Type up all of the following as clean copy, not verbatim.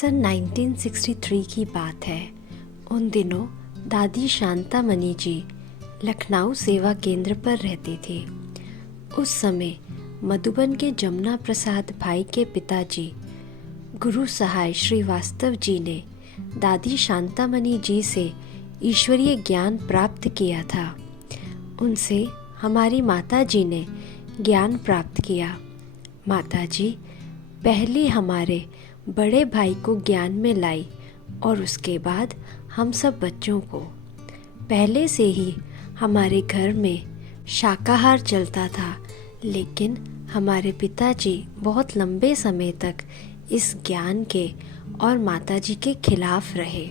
सन 1963 की बात है। उन दिनों दादी शांतामणि जी लखनऊ सेवा केंद्र पर रहती थी। उस समय मधुबन के जमुना प्रसाद भाई के पिताजी गुरु सहाय श्रीवास्तव जी ने दादी शांतामणि जी से ईश्वरीय ज्ञान प्राप्त किया था। उनसे हमारी माता जी ने ज्ञान प्राप्त किया। माता जी पहले हमारे बड़े भाई को ज्ञान में लाई और उसके बाद हम सब बच्चों को। पहले से ही हमारे घर में शाकाहार चलता था, लेकिन हमारे पिताजी बहुत लंबे समय तक इस ज्ञान के और माताजी के खिलाफ रहे।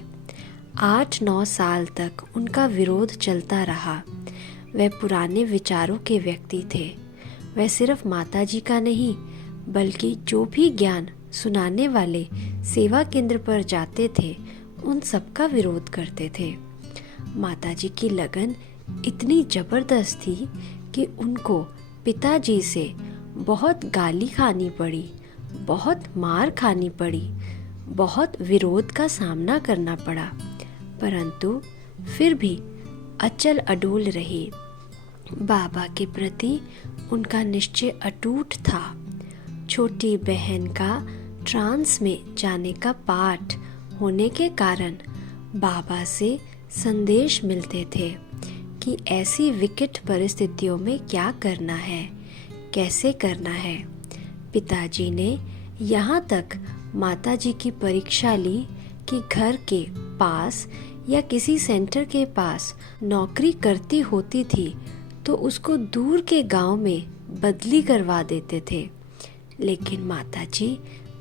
8-9 साल तक उनका विरोध चलता रहा। वह पुराने विचारों के व्यक्ति थे। वह सिर्फ माताजी का नहीं, बल्कि जो भी ज्ञान सुनाने वाले सेवा केंद्र पर जाते थे उन सब का विरोध करते थे। माताजी की लगन इतनी जबरदस्त थी कि उनको पिताजी से बहुत गाली खानी पड़ी, बहुत मार खानी पड़ी, बहुत विरोध का सामना करना पड़ा, परंतु फिर भी अचल अडोल रहे। बाबा के प्रति उनका निश्चय अटूट था। छोटी बहन का ट्रांस में जाने का पाठ होने के कारण बाबा से संदेश मिलते थे कि ऐसी विकट परिस्थितियों में क्या करना है, कैसे करना है। पिताजी ने यहाँ तक माताजी की परीक्षा ली कि घर के पास या किसी सेंटर के पास नौकरी करती होती थी तो उसको दूर के गांव में बदली करवा देते थे। लेकिन माताजी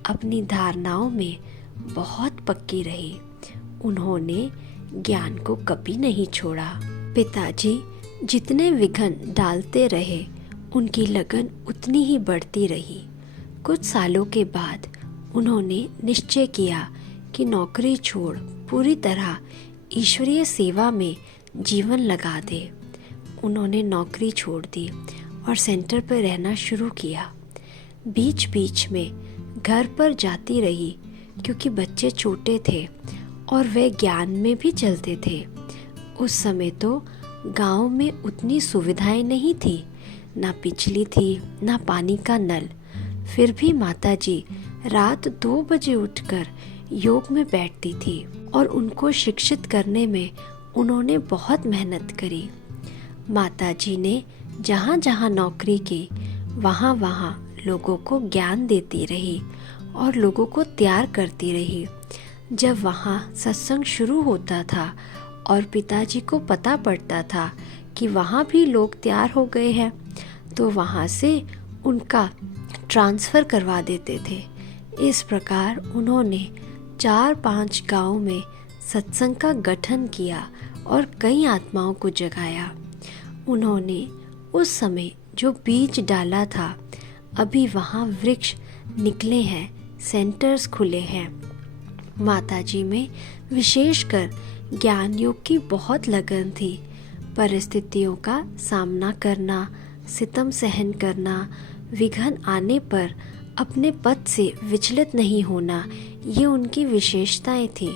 अपनी धारणाओं में बहुत पक्की रही। उन्होंने ज्ञान को कभी नहीं छोड़ा। पिताजी जितने विघ्न डालते रहे, उनकी लगन उतनी ही बढ़ती रही। कुछ सालों के बाद उन्होंने निश्चय किया कि नौकरी छोड़ पूरी तरह ईश्वरीय सेवा में जीवन लगा दे। उन्होंने नौकरी छोड़ दी और सेंटर पर रहना शुरू किया। बीच बीच में घर पर जाती रही क्योंकि बच्चे छोटे थे और वे ज्ञान में भी चलते थे। उस समय तो गांव में उतनी सुविधाएं नहीं थी, ना बिजली थी, ना पानी का नल। फिर भी माताजी रात 2 बजे उठकर योग में बैठती थी और उनको शिक्षित करने में उन्होंने बहुत मेहनत करी। माताजी ने जहाँ जहाँ नौकरी की, वहाँ वहाँ लोगों को ज्ञान देती रही और लोगों को तैयार करती रही। जब वहाँ सत्संग शुरू होता था और पिताजी को पता पड़ता था कि वहाँ भी लोग तैयार हो गए हैं, तो वहाँ से उनका ट्रांसफ़र करवा देते थे। इस प्रकार उन्होंने 4-5 गांव में सत्संग का गठन किया और कई आत्माओं को जगाया। उन्होंने उस समय जो बीज डाला था, अभी वहाँ वृक्ष निकले हैं, सेंटर्स खुले हैं। माताजी में विशेषकर ज्ञान योग की बहुत लगन थी। परिस्थितियों का सामना करना, सितम सहन करना, विघ्न आने पर अपने पद से विचलित नहीं होना, ये उनकी विशेषताएं थी।